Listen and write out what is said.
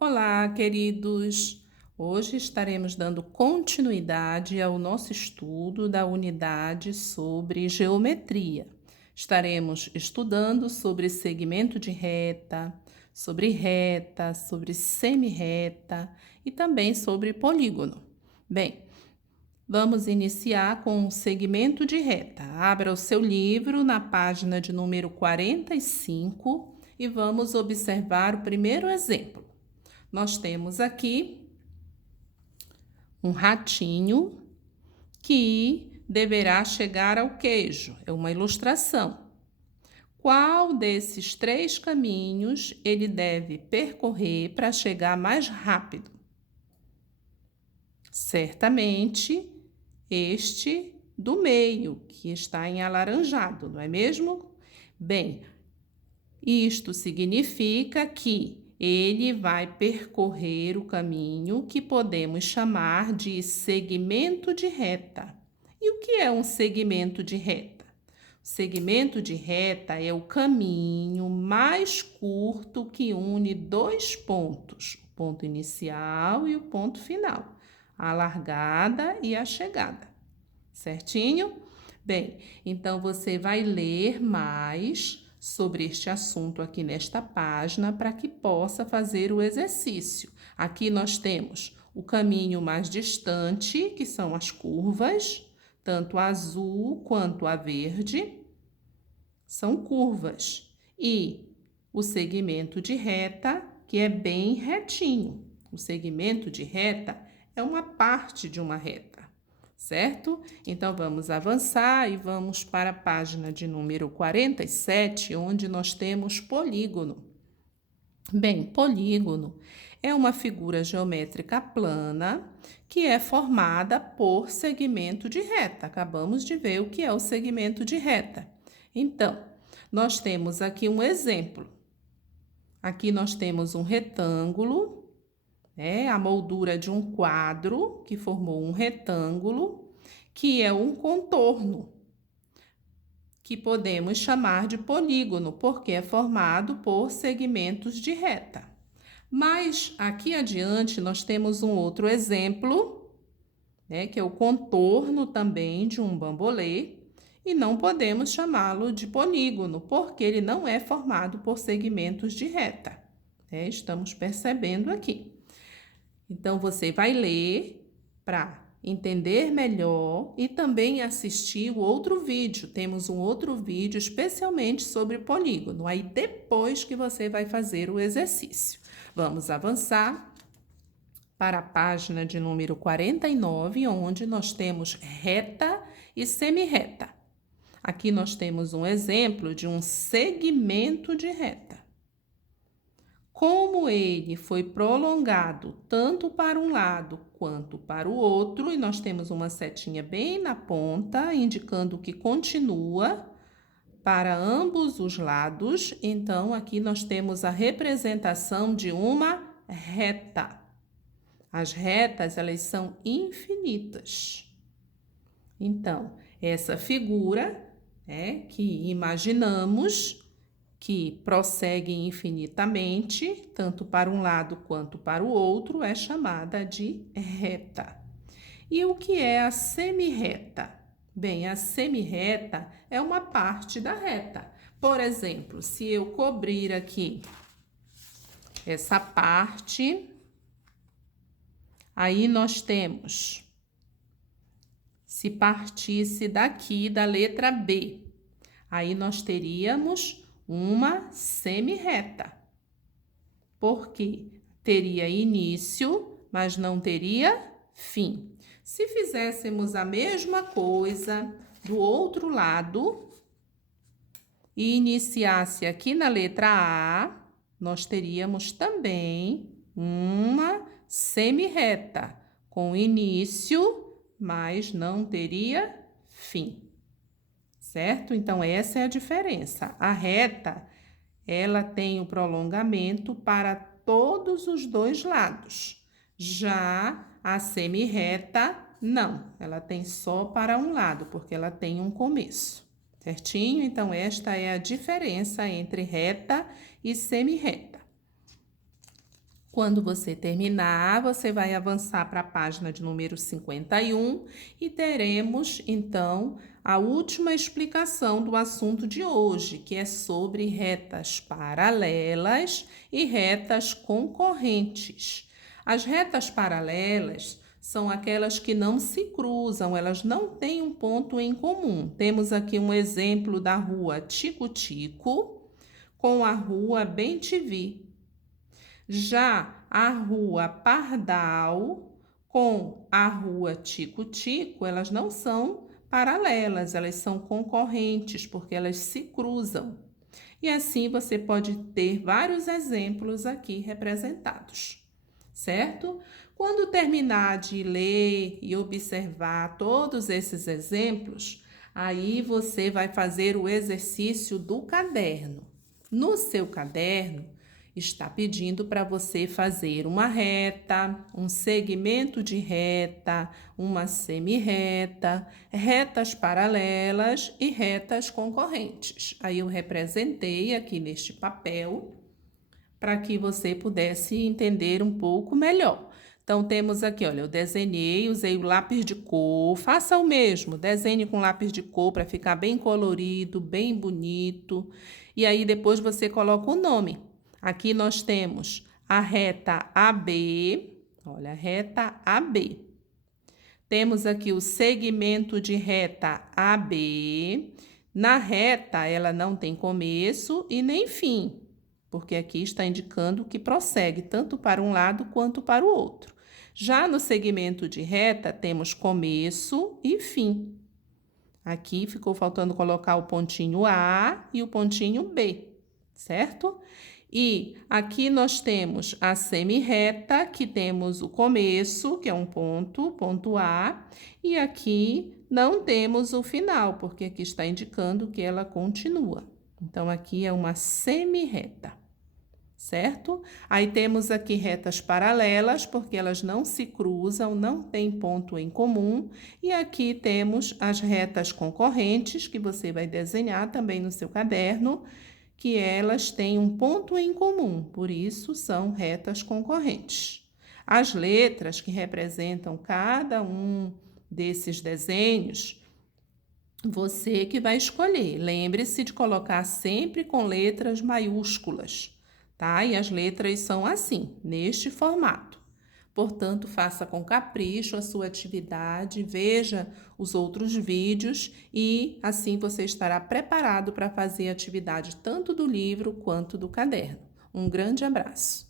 Olá, queridos! Hoje estaremos dando continuidade ao nosso estudo da unidade sobre geometria. Estaremos estudando sobre segmento de reta, sobre semi-reta e também sobre polígono. Bem, vamos iniciar com o segmento de reta. Abra o seu livro na página de número 45 e vamos observar o primeiro exemplo. Nós temos aqui um ratinho que deverá chegar ao queijo. É uma ilustração. Qual desses três caminhos ele deve percorrer para chegar mais rápido? Certamente este do meio, que está em alaranjado, não é mesmo? Bem, isto significa que ele vai percorrer o caminho que podemos chamar de segmento de reta. E o que é um segmento de reta? O segmento de reta é o caminho mais curto que une dois pontos, o ponto inicial e o ponto final, a largada e a chegada. Certinho? Bem, então você vai ler mais sobre este assunto aqui nesta página para que possa fazer o exercício. Aqui nós temos o caminho mais distante, que são as curvas, tanto a azul quanto a verde, são curvas. E o segmento de reta, que é bem retinho. O segmento de reta é uma parte de uma reta, certo? Então, vamos avançar e vamos para a página de número 47, onde nós temos polígono. Bem, polígono é uma figura geométrica plana que é formada por segmento de reta. Acabamos de ver o que é o segmento de reta. Então, nós temos aqui um exemplo. Aqui nós temos um retângulo, a moldura de um quadro que formou um retângulo, que é um contorno, que podemos chamar de polígono, porque é formado por segmentos de reta. Mas aqui adiante nós temos um outro exemplo, que é o contorno também de um bambolê, e não podemos chamá-lo de polígono, porque ele não é formado por segmentos de reta. Estamos percebendo aqui. Então, você vai ler para entender melhor e também assistir o outro vídeo. Temos um outro vídeo especialmente sobre polígono, aí depois que você vai fazer o exercício. Vamos avançar para a página de número 49, onde nós temos reta e semi-reta. Aqui nós temos um exemplo de um segmento de reta. Como ele foi prolongado tanto para um lado quanto para o outro, e nós temos uma setinha bem na ponta, indicando que continua para ambos os lados, então aqui nós temos a representação de uma reta. As retas, elas são infinitas. Então, essa figura que imaginamos que prossegue infinitamente, tanto para um lado quanto para o outro, é chamada de reta. E o que é a semi-reta? Bem, a semi-reta é uma parte da reta. Por exemplo, se eu cobrir aqui essa parte, aí nós temos, se partisse daqui da letra B, aí nós teríamos uma semi-reta, porque teria início, mas não teria fim. Se fizéssemos a mesma coisa do outro lado e iniciasse aqui na letra A, nós teríamos também uma semi-reta, com início, mas não teria fim. Certo? Então, essa é a diferença. A reta, ela tem o prolongamento para todos os dois lados. Já a semi-reta, não. Ela tem só para um lado, porque ela tem um começo. Certinho? Então, esta é a diferença entre reta e semi-reta. Quando você terminar, você vai avançar para a página de número 51 e teremos, então, a última explicação do assunto de hoje, que é sobre retas paralelas e retas concorrentes. As retas paralelas são aquelas que não se cruzam, elas não têm um ponto em comum. Temos aqui um exemplo da rua Tico-Tico com a rua Bem-te-vi. Já a rua Pardal com a rua Tico-Tico, elas não são paralelas, elas são concorrentes, porque elas se cruzam. E assim você pode ter vários exemplos aqui representados, certo? Quando terminar de ler e observar todos esses exemplos, aí você vai fazer o exercício do caderno. No seu caderno, está pedindo para você fazer uma reta, um segmento de reta, uma semi-reta, retas paralelas e retas concorrentes. Aí eu representei aqui neste papel para que você pudesse entender um pouco melhor. Então, temos aqui, olha, eu desenhei, usei o lápis de cor, faça o mesmo, desenhe com lápis de cor para ficar bem colorido, bem bonito. E aí, depois você coloca o nome. Aqui nós temos a reta AB, olha, a reta AB. Temos aqui o segmento de reta AB. Na reta, ela não tem começo e nem fim, porque aqui está indicando que prossegue tanto para um lado quanto para o outro. Já no segmento de reta, temos começo e fim. Aqui ficou faltando colocar o pontinho A e o pontinho B, certo? E aqui nós temos a semi-reta, que temos o começo, que é um ponto, ponto A, e aqui não temos o final, porque aqui está indicando que ela continua. Então, aqui é uma semi-reta, certo? Aí temos aqui retas paralelas, porque elas não se cruzam, não tem ponto em comum. E aqui temos as retas concorrentes, que você vai desenhar também no seu caderno, que elas têm um ponto em comum, por isso são retas concorrentes. As letras que representam cada um desses desenhos, você que vai escolher. Lembre-se de colocar sempre com letras maiúsculas, tá? E as letras são assim, neste formato. Portanto, faça com capricho a sua atividade, veja os outros vídeos e assim você estará preparado para fazer a atividade tanto do livro quanto do caderno. Um grande abraço!